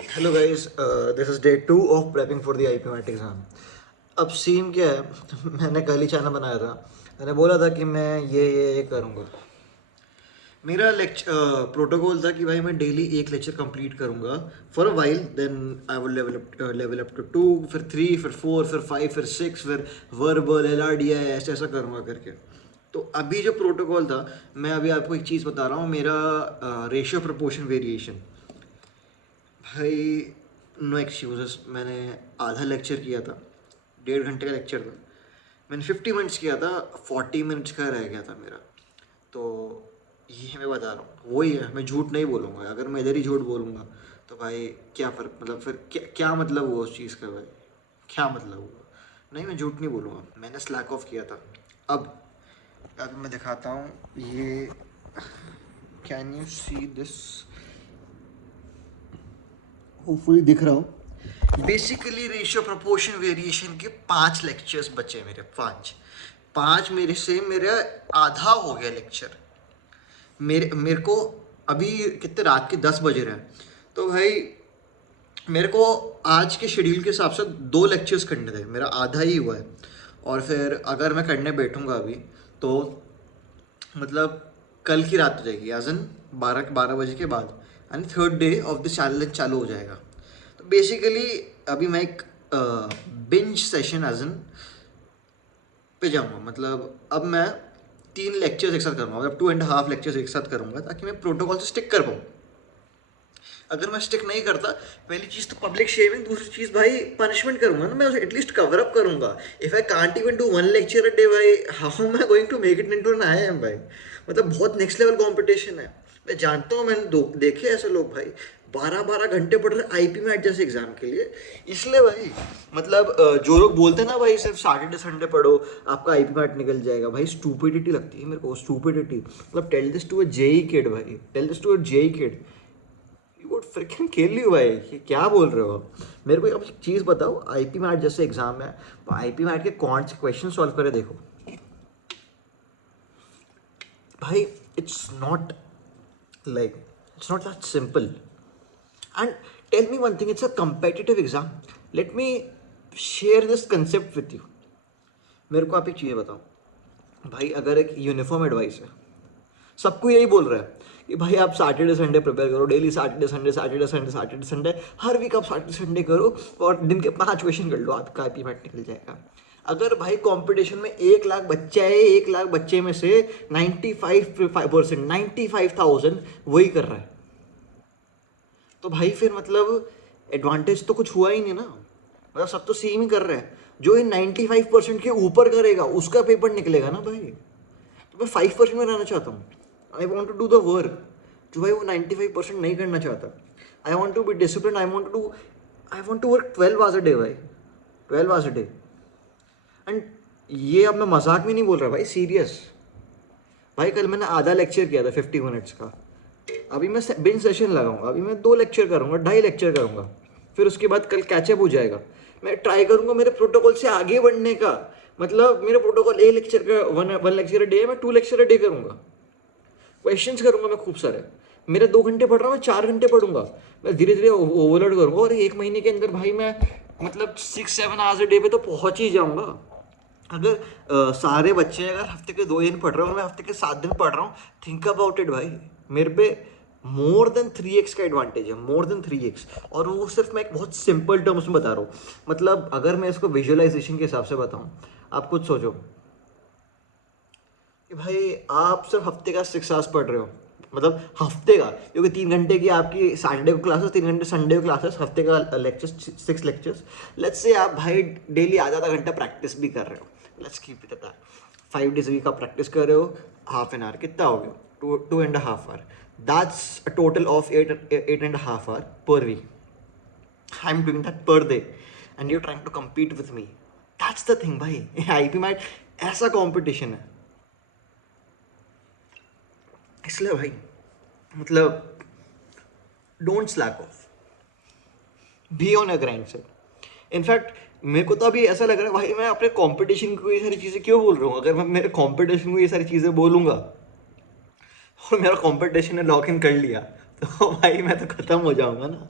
Hello guys, this is day 2 of prepping for the IPMAT exam. अब scene क्या है मैंने कल ही चैनल बनाया था। मैंने बोला था कि मैं ये करूँगा। मेरा लेक्चर प्रोटोकॉल था कि भाई मैं डेली एक लेक्चर कंप्लीट करूँगा for a while, then I will level up to 2, फिर 3, फिर 4, फिर 5, फिर 6, फिर वर्बल LRDI ऐसा ऐसा करूँगा करके। तो अभी जो प्रोटोकॉल था, मैं अभी आपको एक चीज़ बता रहा हूँ। मेरा रेशियो प्रोपोर्शन वेरिएशन, भाई नो एक्सक्यूजेस। मैंने आधा लेक्चर किया था, 1.5 घंटे का लेक्चर था। मैंने 50 मिनट्स किया था, 40 मिनट्स का रह गया था मेरा। तो ये मैं बता रहा हूँ, वही है। मैं झूठ नहीं बोलूँगा। अगर मैं इधर ही झूठ बोलूँगा तो भाई क्या फ़र्क, मतलब फिर क्या मतलब हुआ उस चीज़ का भाई? क्या मतलब हुआ? नहीं, मैं झूठ नहीं बोलूँगा। मैंने स्लैक ऑफ किया था। अब अगर मैं दिखाता हूँ ये, can you see this? Hopefully दिख रहा हो। बेसिकली रेशियो प्रोपोर्शन वेरिएशन के 5 लेक्चर्स बचे मेरे। पाँच मेरे से मेरा आधा हो गया लेक्चर। मेरे को अभी कितने, रात के 10 बज रहे हैं। तो भाई मेरे को आज के शेड्यूल के हिसाब से 2 लेक्चर्स करने थे, मेरा आधा ही हुआ है। और फिर अगर मैं करने बैठूंगा अभी तो मतलब कल की रात हो जाएगी, एज इन 12 बजे के बाद, and third day of the challenge चालू हो जाएगा। तो बेसिकली अभी मैं एक बिंज सेशन एज इन पे जाऊँगा। मतलब अब मैं 3 लेक्चर्स एक साथ करूँगा, मतलब 2.5 लेक्चर्स एक साथ करूँगा, ताकि मैं प्रोटोकॉल से स्टिक कर पाऊँ। अगर मैं स्टिक नहीं करता, पहली चीज़ तो पब्लिक शेमिंग, दूसरी चीज़ भाई पनिशमेंट करूंगा ना, मैं उसे एटलीस्ट कवर अप करूंगा। If I can't even do 1 lecture a day भाई, how am I going to make it into an IIM भाई? मतलब बहुत नेक्स्ट लेवल कंपटीशन है। मैं जानता हूँ, मैंने देखे ऐसे लोग भाई 12-12 घंटे पढ़ रहे आईपी मैट जैसे एग्जाम के लिए। इसलिए भाई मतलब जो लोग बोलते हैं ना भाई सिर्फ सैटरडे संडे पढ़ो आपका आईपी मैट निकल जाएगा, भाई स्टूपिडिटी लगती है मेरे को, स्टूपिडिटी। मतलब tell this to a JEE kid भाई, tell this to a JEE kid, you would freaking kill you भाई। ये क्या बोल रहे हो? मेरे को अब एक चीज़ बताओ, आईपी मैट जैसे एग्जाम है तो आईपी मैट के कौन से क्वेश्चन सॉल्व करे देखो भाई। It's not like, it's not that simple. And tell me one thing, it's a competitive exam. Let me share this concept with you. मेरे को आप एक चीज़ बताओ भाई, अगर एक यूनिफॉर्म एडवाइस है, सबको यही बोल रहा है कि भाई आप सैटरडे संडे प्रिपेयर करो, daily Saturday Sunday, Saturday Sunday, Saturday Sunday, हर वीक आप सैटरडे संडे करो और दिन के 5 क्वेश्चन कर लो, आपका आईपी मैट निकल जाएगा। अगर भाई कंपटीशन में 1 लाख बच्चा है, 1 लाख बच्चे में से 95%, 95,000 वही कर रहा है, तो भाई फिर मतलब एडवांटेज तो कुछ हुआ ही नहीं ना। मतलब सब तो सेम ही कर रहे हैं। जो इन 95% के ऊपर करेगा उसका पेपर निकलेगा ना भाई। तो मैं 5% में रहना चाहता हूँ। I want to do the work जो भाई वो 95% नहीं करना चाहता। I want to be discipline, I want to work 12 hours a day भाई, 12 आवर्स अ डे। एंड ये अब मैं मजाक में नहीं बोल रहा भाई, सीरियस। भाई कल मैंने आधा लेक्चर किया था 50 मिनट्स का। अभी मैं बिन सेशन लगाऊंगा, अभी मैं 2 लेक्चर करूंगा, 2.5 लेक्चर करूंगा। फिर उसके बाद कल कैचअप हो जाएगा। मैं ट्राई करूंगा मेरे प्रोटोकॉल से आगे बढ़ने का। मतलब मेरा प्रोटोकॉल ए लेक्चर का, वन लेक्चर अ डे, मैं 2 लेक्चर अ डे करूंगा। क्वेश्चंस करूंगा मैं खूब सारे। मेरे 2 घंटे पढ़ रहा हूँ, मैं 4 घंटे पढ़ूंगा। मैं धीरे धीरे ओवरलोड करूंगा और 1 महीने के अंदर भाई मैं मतलब 6-7 आवर्स अ डे पे तो पहुंच ही जाऊंगा। अगर सारे बच्चे अगर हफ्ते के 2 दिन पढ़ रहे हो और मैं हफ्ते के 7 दिन पढ़ रहा हूँ, थिंक अबाउट इट भाई। मेरे पे मोर देन 3x का एडवांटेज है, मोर देन 3x। और वो सिर्फ मैं एक बहुत सिंपल टर्म्स में बता रहा हूँ। मतलब अगर मैं इसको विजुअलाइजेशन के हिसाब से बताऊँ, आप खुद सोचो कि भाई आप सिर्फ हफ्ते का 6 आवर्स पढ़ रहे हो, मतलब हफ्ते का, क्योंकि 3 घंटे की आपकी सैटरडे को क्लासेस, 3 घंटे संडे को क्लासेस, हफ्ते का लेक्चर्स 6 लेक्चर्स। लेट्स से आप भाई डेली आधा आधा घंटा प्रैक्टिस भी कर रहे हो। Let's keep it that, 5 days week आप प्रैक्टिस कर रहे हो, हाफ एन आवर कितना हो गया? 2.5 hour. That's a total of 8.5 hour per week. I am doing that per day and you trying to compete with me. That's the thing भाई। IPMAT ऐसा competition है। इसलिए भाई मतलब don't slack off, be on a grind से। In fact मेरे को तो अभी ऐसा लग रहा है भाई, मैं अपने कंपटीशन को ये सारी चीज़ें क्यों बोल रहा हूँ? अगर मैं मेरे कंपटीशन को ये सारी चीज़ें बोलूँगा और मेरा कंपटीशन ने लॉक इन कर लिया तो भाई मैं तो ख़त्म हो जाऊँगा ना।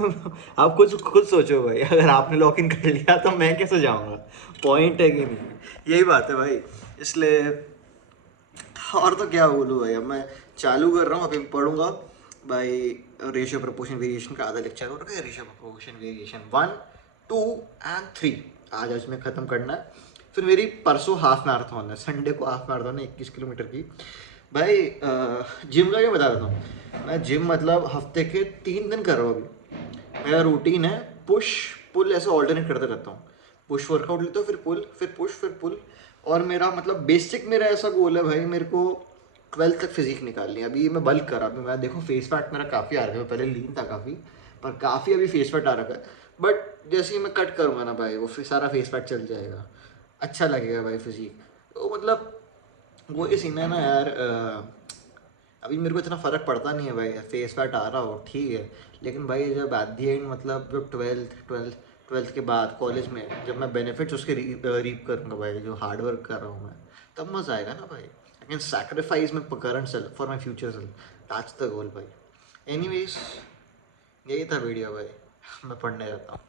आप खुद सोचो भाई, अगर आपने लॉक इन कर लिया तो मैं कैसे जाऊंगा? पॉइंट है कि नहीं? यही बात है भाई, इसलिए और तो क्या बोलूँ भाई। अब मैं चालू कर रहा हूँ, अभी पढ़ूंगा भाई। रेशियो प्रोपोर्शन वेरिएशन का आधा लेक्चर हो रखा है। रेशियो प्रोपोर्शन वेरिएशन 1, 2 एंड 3 आज इसमें ख़त्म करना है। फिर मेरी परसों हाफ मैराथन है, संडे को हाफ मैराथन है 21 किलोमीटर की भाई। जिम का क्या बता देता हूँ मैं। जिम मतलब हफ्ते के 3 दिन कर रहा हूँ अभी। मेरा रूटीन है पुश पुल, ऐसे ऑल्टरनेट करते रहता हूँ। पुश वर्कआउट लेता हूँ, फिर पुल, फिर पुश, फिर पुल। और मेरा मतलब बेसिक मेरा ऐसा गोल है भाई, मेरे को 12th तक फिजिक निकालनी है। अभी मैं बल्क करा, अभी मैं देखो फेस फैट मेरा काफ़ी आ रहा है। पहले लीन था काफ़ी, पर काफ़ी अभी फेस फैट आ रखा है। बट जैसे ही मैं कट करूँगा ना भाई, वो फिर सारा फेस फैट चल जाएगा, अच्छा लगेगा भाई फिजिक। तो मतलब वो ये सीन है ना यार। अभी मेरे को इतना फ़र्क पड़ता नहीं है भाई, फेस फैट आ रहा हो ठीक है। लेकिन भाई जब एट दी एंड, मतलब जब ट्वेल्थ के बाद कॉलेज में जब मैं बेनिफिट्स उसके रीप करूँगा भाई, जो हार्ड वर्क कर रहा हूँ मैं, तब मज़ा आएगा ना भाई। I can sacrifice my current self for my future self, that's the goal भाई। एनीवेज, यही था वीडियो भाई, मैं पढ़ने जाता हूँ।